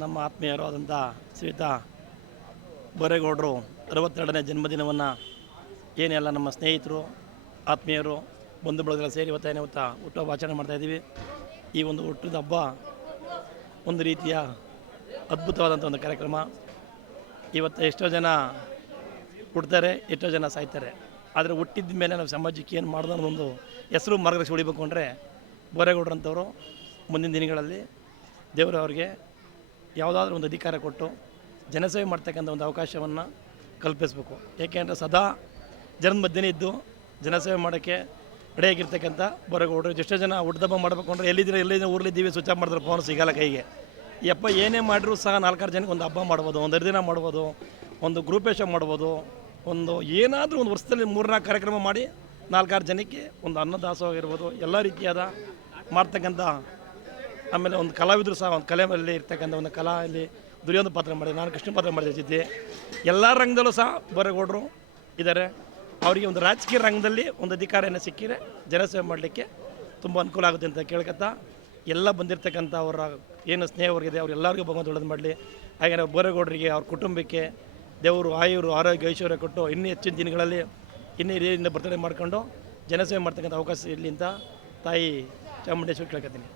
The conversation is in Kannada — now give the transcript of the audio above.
ನಮ್ಮ ಆತ್ಮೀಯರು ಆದಂಥ ಶ್ರೀಯುತ ಬೋರೇಗೌಡರು ಅರವತ್ತೆರಡನೇ ಜನ್ಮದಿನವನ್ನು ಏನೆಲ್ಲ ನಮ್ಮ ಸ್ನೇಹಿತರು, ಆತ್ಮೀಯರು ಬಂಧು ಬಳಗ ಸೇರಿ ಇವತ್ತೇನೆ ಇವತ್ತು ಹುಟ್ಟುಹಬ್ಬ ಆಚರಣೆ ಮಾಡ್ತಾಯಿದ್ದೀವಿ ಈ ಒಂದು ಹುಟ್ಟಿದ ಹಬ್ಬ ಒಂದು ರೀತಿಯ ಅದ್ಭುತವಾದಂಥ ಒಂದು ಕಾರ್ಯಕ್ರಮ. ಇವತ್ತು ಎಷ್ಟೋ ಜನ ಹುಡ್ತಾರೆ, ಎಷ್ಟೋ ಜನ ಸಾಯ್ತಾರೆ. ಆದರೆ ಹುಟ್ಟಿದ ಮೇಲೆ ನಾವು ಸಮಾಜಕ್ಕೆ ಏನು ಮಾಡೋದು ಅನ್ನೋದೊಂದು ಹೆಸರು ಮಾರ್ಗದರ್ಶಿ ಹೊಡಿಬೇಕು ಅಂದರೆ ಬೋರೇಗೌಡ್ರಂಥವರು ಮುಂದಿನ ದಿನಗಳಲ್ಲಿ ದೇವರು ಅವ್ರಿಗೆ ಯಾವುದಾದ್ರೂ ಒಂದು ಅಧಿಕಾರ ಕೊಟ್ಟು ಜನಸೇವೆ ಮಾಡ್ತಕ್ಕಂಥ ಒಂದು ಅವಕಾಶವನ್ನು ಕಲ್ಪಿಸಬೇಕು. ಏಕೆಂದರೆ ಸದಾ ಜನದ ಮಧ್ಯನೇ ಇದ್ದು ಜನಸೇವೆ ಮಾಡೋಕ್ಕೆ ರೆಡಿಯಾಗಿರ್ತಕ್ಕಂಥ ಬರಗೌಡರು, ಎಷ್ಟೋ ಜನ ಹುಟ್ಟದಬ್ಬ ಮಾಡಬೇಕು ಅಂದರೆ ಎಲ್ಲಿದ್ದೀರ ಎಲ್ಲಿದ್ದೀರ ಊರಲ್ಲಿದ್ದೀವಿ ಸ್ವಿಚ್ ಆಫ್ ಮಾಡಿದ್ರೆ ಫೋನ್ ಸಿಗಲ್ಲ ಕೈಗೆ. ಯಪ್ಪ ಏನೇ ಮಾಡಿದ್ರು ಸಹ ನಾಲ್ಕಾರು ಜನಕ್ಕೆ ಒಂದು ಹಬ್ಬ ಮಾಡ್ಬೋದು, ಒಂದು ದಿನ ಮಾಡ್ಬೋದು, ಒಂದು ಗ್ರೂಪೇಶ ಮಾಡ್ಬೋದು, ಒಂದು ಏನಾದರೂ ಒಂದು ವರ್ಷದಲ್ಲಿ ಮೂರ್ನಾಲ್ಕು ಕಾರ್ಯಕ್ರಮ ಮಾಡಿ ನಾಲ್ಕಾರು ಜನಕ್ಕೆ ಒಂದು ಅನ್ನದಾಸವಾಗಿರ್ಬೋದು ಎಲ್ಲ ರೀತಿಯಾದ ಮಾಡ್ತಕ್ಕಂಥ ಆಮೇಲೆ ಒಂದು ಕಲಾವಿದರು ಸಹ ಒಂದು ಕಲೆಯಲ್ಲಿ ಇರ್ತಕ್ಕಂಥ ಒಂದು ಕಲಾಯಲ್ಲಿ ದುರ್ಯೋಧನ ಪಾತ್ರ ಮಾಡಿ ನಾನು ಕೃಷ್ಣ ಪಾತ್ರ ಮಾಡಿದ್ದೆ ಎಲ್ಲ ರಂಗದಲ್ಲೂ ಸಹ ಬರಗೌಡರು ಇದ್ದಾರೆ. ಅವರಿಗೆ ಒಂದು ರಾಜಕೀಯ ರಂಗದಲ್ಲಿ ಒಂದು ಅಧಿಕಾರನ ಸಿಕ್ಕಿದರೆ ಜನಸೇವೆ ಮಾಡಲಿಕ್ಕೆ ತುಂಬ ಅನುಕೂಲ ಆಗುತ್ತೆ ಅಂತ ಕೇಳ್ಕೊತಾ ಎಲ್ಲ ಬಂದಿರತಕ್ಕಂಥ ಅವರ ಏನು ಸ್ನೇಹವರ್ಗಿದೆ ಅವರೆಲ್ಲರಿಗೂ ಭಗವಂತ ಒಳ್ಳೇದು ಮಾಡಲಿ. ಹಾಗೆ ನಾವು ಬೋರೇಗೌಡರಿಗೆ ಅವ್ರ ಕುಟುಂಬಕ್ಕೆ ದೇವರು ಆಯುರು ಆರೋಗ್ಯ, ಐಶ್ವರ್ಯ ಕೊಟ್ಟು ಇನ್ನೂ ಹೆಚ್ಚಿನ ದಿನಗಳಲ್ಲಿ ಇನ್ನೂ ಹಿರಿಯರಿಂದ ಬರ್ತಡೇ ಮಾಡ್ಕೊಂಡು ಜನಸೇವೆ ಮಾಡ್ತಕ್ಕಂಥ ಅವಕಾಶ ಇರಲಿ ಅಂತ ತಾಯಿ ಚಾಮುಂಡೇಶ್ವರಿ ಕೇಳ್ಕೊತೀನಿ